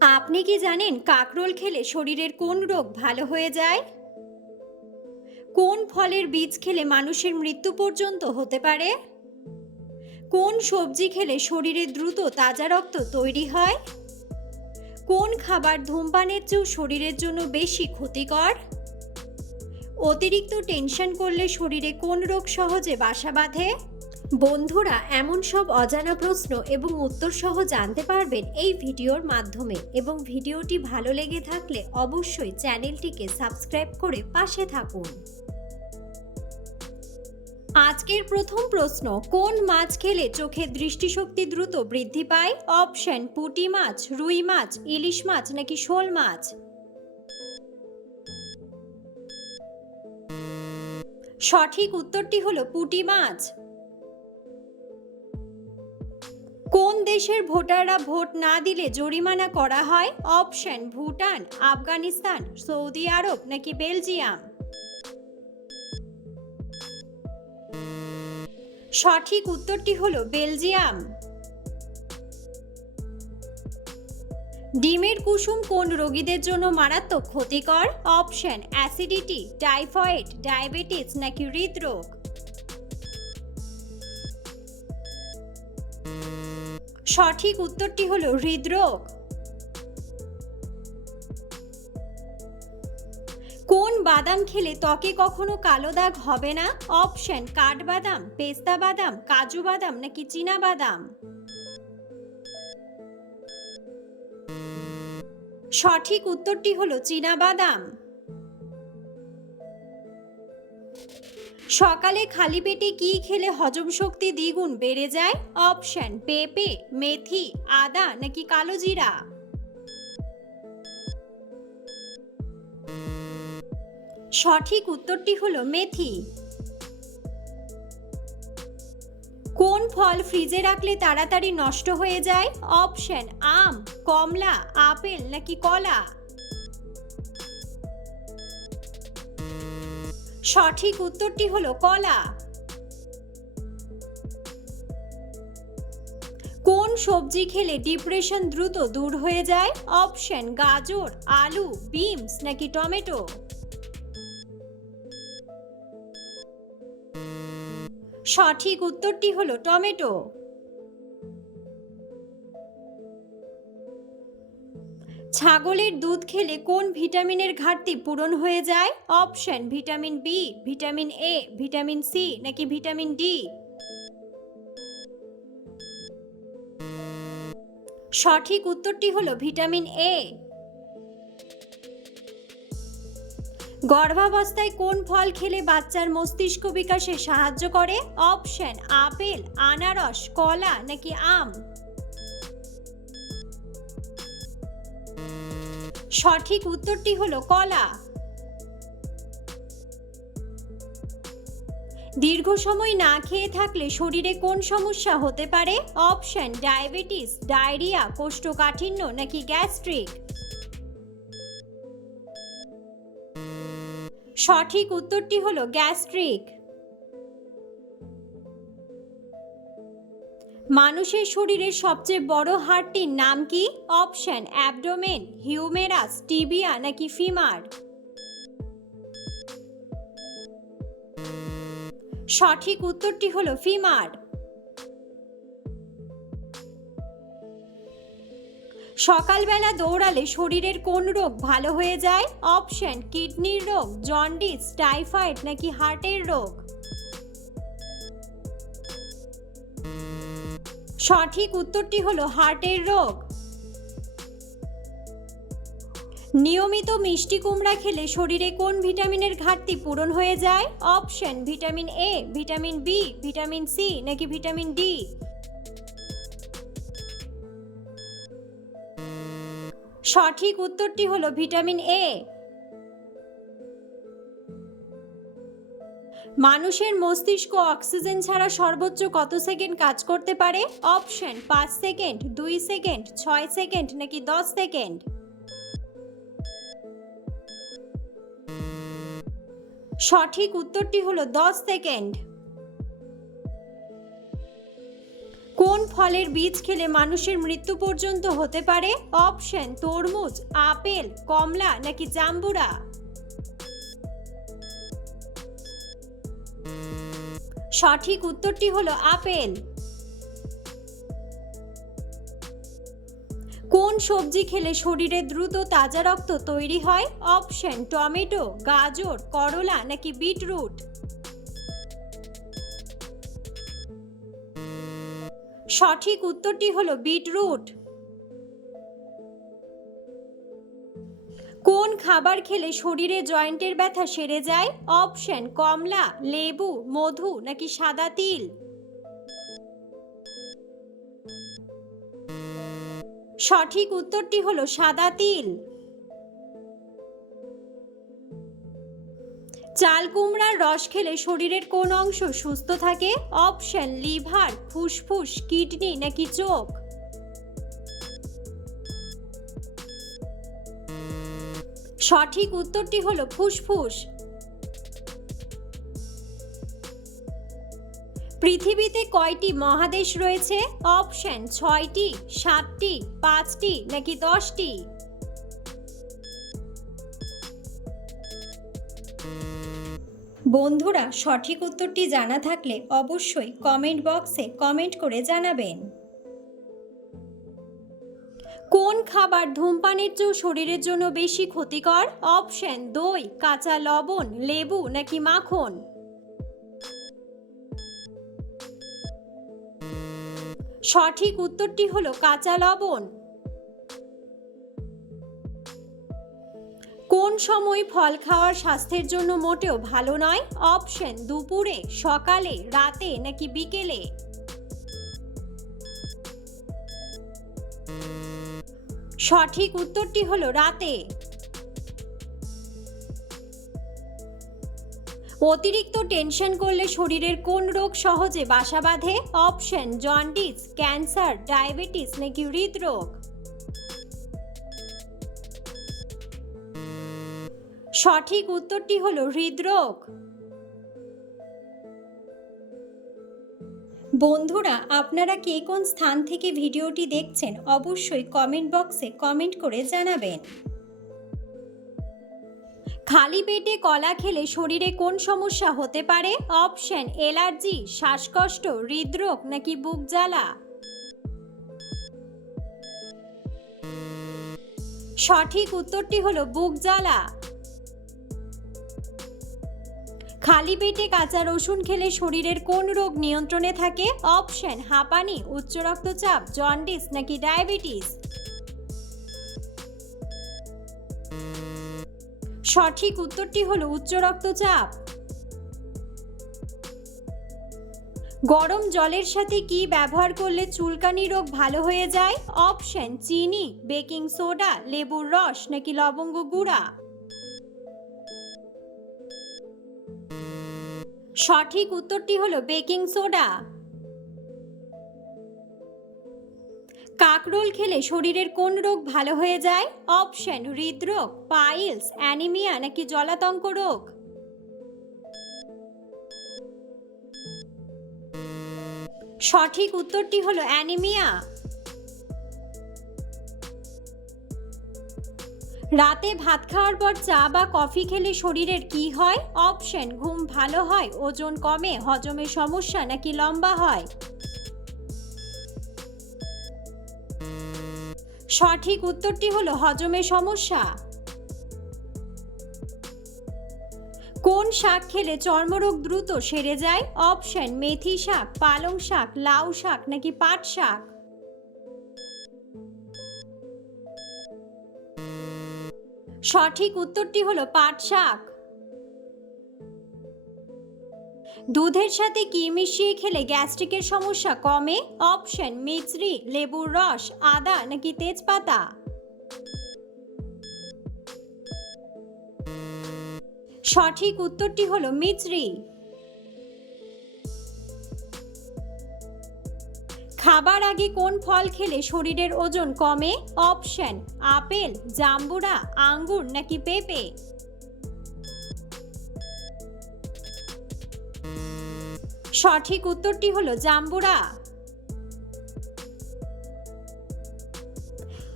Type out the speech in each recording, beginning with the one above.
আপনি কি জানেন কাকরোল খেলে শরীরের কোন রোগ ভালো হয়ে যায়? কোন ফলের বীজ খেলে মানুষের মৃত্যু পর্যন্ত হতে পারে? কোন সবজি খেলে শরীরে দ্রুত তাজা রক্ত তৈরি হয়? কোন খাবার ধূমপানের চেয়েও শরীরের জন্য বেশি ক্ষতিকর? অতিরিক্ত টেনশন করলে শরীরে কোন রোগ সহজে বাসা বাঁধে? বন্ধুরা, এমন সব অজানা প্রশ্ন এবং উত্তর সহ জানতে পারবেন এই ভিডিওর মাধ্যমে, এবং ভিডিওটি ভালো লেগে থাকলে অবশ্যই চ্যানেলটিকে সাবস্ক্রাইব করে পাশে থাকুন। আজকের প্রথম প্রশ্ন, কোন মাছ খেলে চোখের দৃষ্টিশক্তি দ্রুত বৃদ্ধি পায়? অপশন: পুঁটি মাছ, রুই মাছ, ইলিশ মাছ নাকি শোল মাছ? সঠিক উত্তরটি হলো পুঁটি মাছ। কোন দেশের ভোটাররা ভোট না দিলে জরিমানা করা হয়? অপশন: ভুটান, আফগানিস্তান, সৌদি আরব নাকি বেলজিয়াম? সঠিক উত্তরটি হলো বেলজিয়াম। ডিমের কুসুম কোন রোগীদের জন্য মারাত্মক ক্ষতিকর? অপশন: অ্যাসিডিটি, টাইফয়েড, ডায়াবেটিস নাকি হৃদরোগ? সঠিক উত্তরটি হলো হৃদরোগ। কোন বাদাম খেলে ত্বকে কখনো কালো দাগ হবে না? অপশন: কাঠবাদাম, পেস্তা বাদাম, কাজু বাদাম নাকি চীনা বাদাম? সঠিক উত্তরটি হলো চীনা বাদাম। সকালে খালি পেটে কি খেলে হজম শক্তি দ্বিগুণ বেড়ে যায়? অপশন: পেঁপে, মেথি, আদা নাকি কালো জিরা? সঠিক উত্তরটি হলো মেথি। কোন ফল ফ্রিজে রাখলে তাড়াতাড়ি নষ্ট হয়ে যায়? অপশন: আম, কমলা, আপেল নাকি কলা? সঠিক উত্তরটি হলো কলা। কোন সবজি খেলে ডিপ্রেশন দ্রুত দূর হয়ে যায়? অপশন: গাজর, আলু, বিনস নাকি টমেটো? সঠিক উত্তরটি হলো টমেটো। ছাগলের দুধ খেলে কোন ভিটামিনের ঘাটতি পূরণ হয়ে যায়? Option: vitamin B, vitamin A, vitamin C নাকি ভিটামিন ডি? সঠিক উত্তরটি হলো ভিটামিন এ। গর্ভাবস্থায় কোন ফল খেলে বাচ্চার মস্তিষ্ক বিকাশে সাহায্য করে? অপশন: আপেল, আনারস, কলা নাকি আম? সঠিক উত্তরটি হলো কলা। দীর্ঘ সময় না খেয়ে থাকলে শরীরে কোন সমস্যা হতে পারে? অপশন: ডায়াবেটিস, ডায়রিয়া, কোষ্ঠকাঠিন্য নাকি গ্যাস্ট্রিক? সঠিক উত্তরটি হলো গ্যাস্ট্রিক। মানুষের শরীরের সবচেয়ে বড় হাড়টির নাম কি? অপশন: অ্যাবডোমেন, হিউমেরাস, টিবিয়া নাকি ফিমার? সঠিক উত্তরটি হলো ফিমার। সকালবেলা দৌড়ালে শরীরের কোন রোগ ভালো হয়ে যায়? অপশন: কিডনির রোগ, জন্ডিস, টাইফয়েড নাকি হার্টের রোগ? সঠিক উত্তরটি হলো হার্টের রোগ। নিয়মিত মিষ্টি কুমড়া খেলে শরীরে কোন ভিটামিনের ঘাটতি পূরণ হয়ে যায়? Option: vitamin A, vitamin B, vitamin C নাকি ভিটামিন ডি? সঠিক উত্তরটি হলো ভিটামিন এ। মানুষের মস্তিষ্ক অক্সিজেন ছাড়া সর্বোচ্চ কত সেকেন্ড কাজ করতে পারে? অপশন: 5 সেকেন্ড, 2 সেকেন্ড, 6 সেকেন্ড নাকি 10 সেকেন্ড? সঠিক উত্তরটি হলো 10 সেকেন্ড। কোন ফলের বীজ খেলে মানুষের মৃত্যু পর্যন্ত হতে পারে? অপশন তরমুজ, আপেল, কমলা নাকি জাম্বুরা। সঠিক উত্তরটি হলো আপেল। কোন সবজি খেলে শরীরে দ্রুত তাজা রক্ত তৈরি হয়? অপশন টমেটো, গাজর, করলা নাকি বিটরুট। সঠিক উত্তরটি হলো বিটরুট। কোন খাবার খেলে শরীরে জয়েন্টের ব্যথা সেরে যায়? অপশন কমলা, লেবু, মধু নাকি সাদা তিল। সঠিক উত্তরটি হলো সাদা তিল। চাল কুমড়ার রস খেলে শরীরের কোন অংশ সুস্থ থাকে? অপশন লিভার, ফুসফুস, কিডনি নাকি চোখ। সঠিক উত্তরটি হলো ফুসফুস। পৃথিবীতে কয়টি মহাদেশ রয়েছে? অপশন 6টি, 7টি, 5টি নাকি 10টি। বন্ধুরা, সঠিক উত্তরটি জানা থাকলে অবশ্যই কমেন্ট বক্সে কমেন্ট করে জানাবেন। কোন খাবার ধূমপানের চেয়েও শরীরের জন্য বেশি ক্ষতিকর? অপশন দই, কাঁচা লবণ, লেবু নাকি মাখন। সঠিক উত্তরটি হলো কাঁচা লবণ। কোন সময় ফল খাওয়ার স্বাস্থ্যের জন্য মোটেও ভালো নয়? অপশন দুপুরে, সকালে, রাতে নাকি বিকেলে। সঠিক উত্তরটি হলো রাতে। অতিরিক্ত টেনশন করলে শরীরের কোন রোগ সহজে বাসা বাঁধে? অপশন জন্ডিস, ক্যান্সার, ডায়াবেটিস নাকি হৃদরোগ। সঠিক উত্তরটি হলো হৃদরোগ। বন্ধুরা, আপনারা কে কোন স্থান থেকে ভিডিওটি দেখছেন অবশ্যই কমেন্ট বক্সে কমেন্ট করে জানাবেন। খালি পেটে কলা খেলে শরীরে কোন সমস্যা হতে পারে? অপশন অ্যালার্জি, শ্বাসকষ্ট, হৃদরোগ নাকি বুক জ্বালা। সঠিক উত্তরটি হলো বুক জ্বালা। খালি পেটে কাঁচা রসুন খেলে শরীরের কোন রোগ নিয়ন্ত্রণে থাকে? অপশন হাঁপানি, উচ্চ রক্তচাপ, জন্ডিস নাকি ডায়াবেটিস। সঠিক উত্তরটি হলো উচ্চ রক্তচাপ। গরম জলের সাথে কি ব্যবহার করলে চুলকানি রোগ ভালো হয়ে যায়? অপশন চিনি, বেকিং সোডা, লেবুর রস নাকি লবঙ্গ গুঁড়া। সঠিক উত্তরটি হলো বেকিং সোডা। কাকরোল খেলে শরীরের কোন রোগ ভালো হয়ে যায়? অপশন হৃদরোগ, পাইলস, অ্যানিমিয়া নাকি জলাতঙ্ক রোগ। সঠিক উত্তরটি হলো অ্যানিমিয়া। রাতে ভাত খাওয়ার পর চা বা কফি খেলে শরীরের কি হয়? অপশন ঘুম ভালো হয়, ওজন কমে, হজমের সমস্যা নাকি লম্বা হয়। সঠিক উত্তরটি হলো হজমের সমস্যা। কোন শাক খেলে চর্মরোগ দ্রুত সেরে যায়? অপশন মেথি শাক, পালং শাক, লাউ শাক নাকি পাট শাক। সঠিক উত্তরটি হলো পাট শাক। দুধের সাথে কি মিশিয়ে খেলে গ্যাস্ট্রিকের সমস্যা কমে? অপশন মিছরি, লেবুর রস, আদা নাকি তেজপাতা। সঠিক উত্তরটি হলো মিছরি। খাবার আগে কোন ফল খেলে শরীরের ওজন কমে? অপশন আপেল, জাম্বুরা, আঙ্গুর নাকি পেঁপে। সঠিক উত্তরটি হলো জাম্বুরা।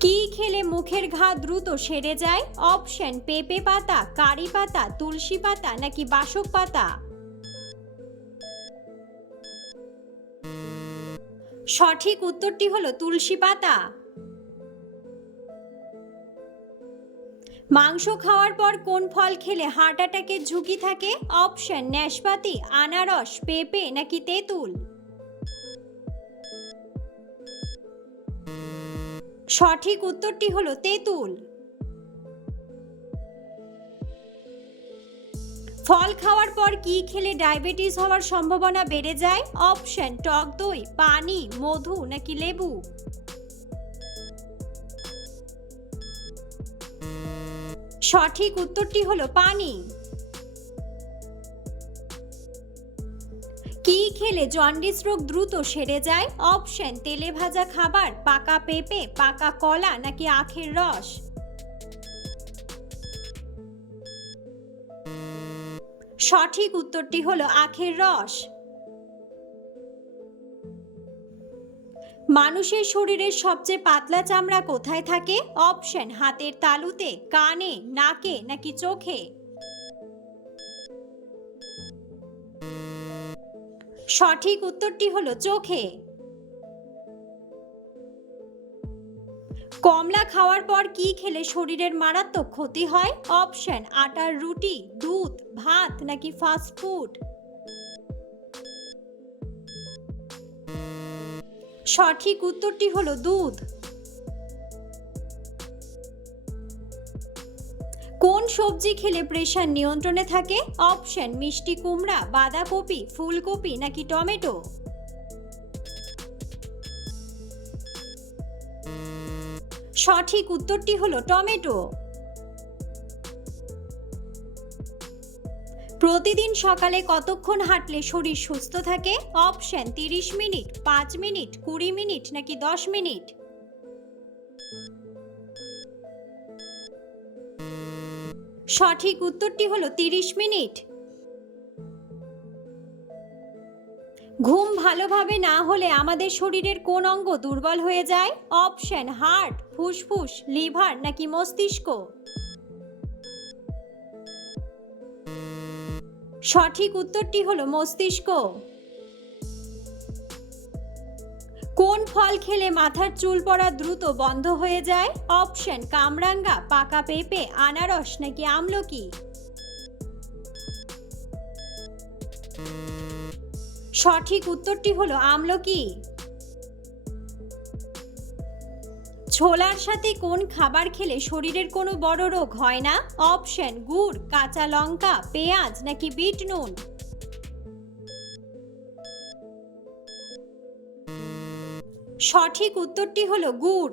কি খেলে মুখের ঘা দ্রুত সেরে যায়? অপশন পেঁপে পাতা, কারি পাতা, তুলসী পাতা নাকি বাসক পাতা। সঠিক উত্তরটি হলো তুলসী পাতা। মাংস খাওয়ার পর কোন ফল খেলে হার্ট অ্যাটাকের ঝুঁকি থাকে? অপশন নাশপাতি, আনারস, পেঁপে নাকি তেঁতুল। সঠিক উত্তরটি হলো তেঁতুল। ফল খাওয়ার পর কি খেলে ডায়াবেটিস হওয়ার সম্ভাবনা বেড়ে যায়? অপশন টক দই, পানি, মধু নাকি লেবু। সঠিক উত্তরটি হলো পানি। কি খেলে জন্ডিস রোগ দ্রুত সেরে যায়? অপশন তেলে ভাজা খাবার, পাকা পেঁপে, পাকা কলা নাকি আখের রস। সঠিক উত্তরটি হলো আখের রস। মানুষের শরীরের সবচেয়ে পাতলা চামড়া কোথায় থাকে? অপশন হাতের তালুতে, কানে, নাকে নাকি চোখে। সঠিক উত্তরটি হলো চোখে। কমলা খাওয়ার পর কি খেলে শরীরের মারাত্মক ক্ষতি হয়? অপশন আটার রুটি, দুধ, ভাত নাকি ফাস্ট ফুড। সঠিক উত্তরটি হলো দুধ। কোন সবজি খেলে প্রেশার নিয়ন্ত্রণে থাকে? অপশন মিষ্টি কুমড়া, বাঁধাকপি, ফুলকপি নাকি টমেটো। সঠিক উত্তরটি হলো টমেটো। প্রতিদিন সকালে কতক্ষণ হাঁটলে শরীর সুস্থ থাকে? অপশন 30 মিনিট, 5 মিনিট, 20 মিনিট নাকি 10 মিনিট। সঠিক উত্তরটি হলো 30 মিনিট। ঘুম ভালোভাবে না হলে আমাদের শরীরের কোন অঙ্গ দুর্বল হয়ে যায়? অপশন হার্ট, ফুসফুস, লিভার নাকি মস্তিষ্ক। সঠিক উত্তরটি হলো মস্তিষ্ক। কোন ফল খেলে মাথার চুল পড়া দ্রুত বন্ধ হয়ে যায়? অপশন কামরাঙ্গা, পাকা পেঁপে, আনারস নাকি আমলকি। সঠিক উত্তরটি হলো আমলকি। ছোলার সাথে কোন খাবার খেলে শরীরের কোনো বড় রোগ হয় না? অপশন গুড়, কাঁচা লঙ্কা, পেঁয়াজ নাকি বিট নুন। সঠিক উত্তরটি হলো গুড়।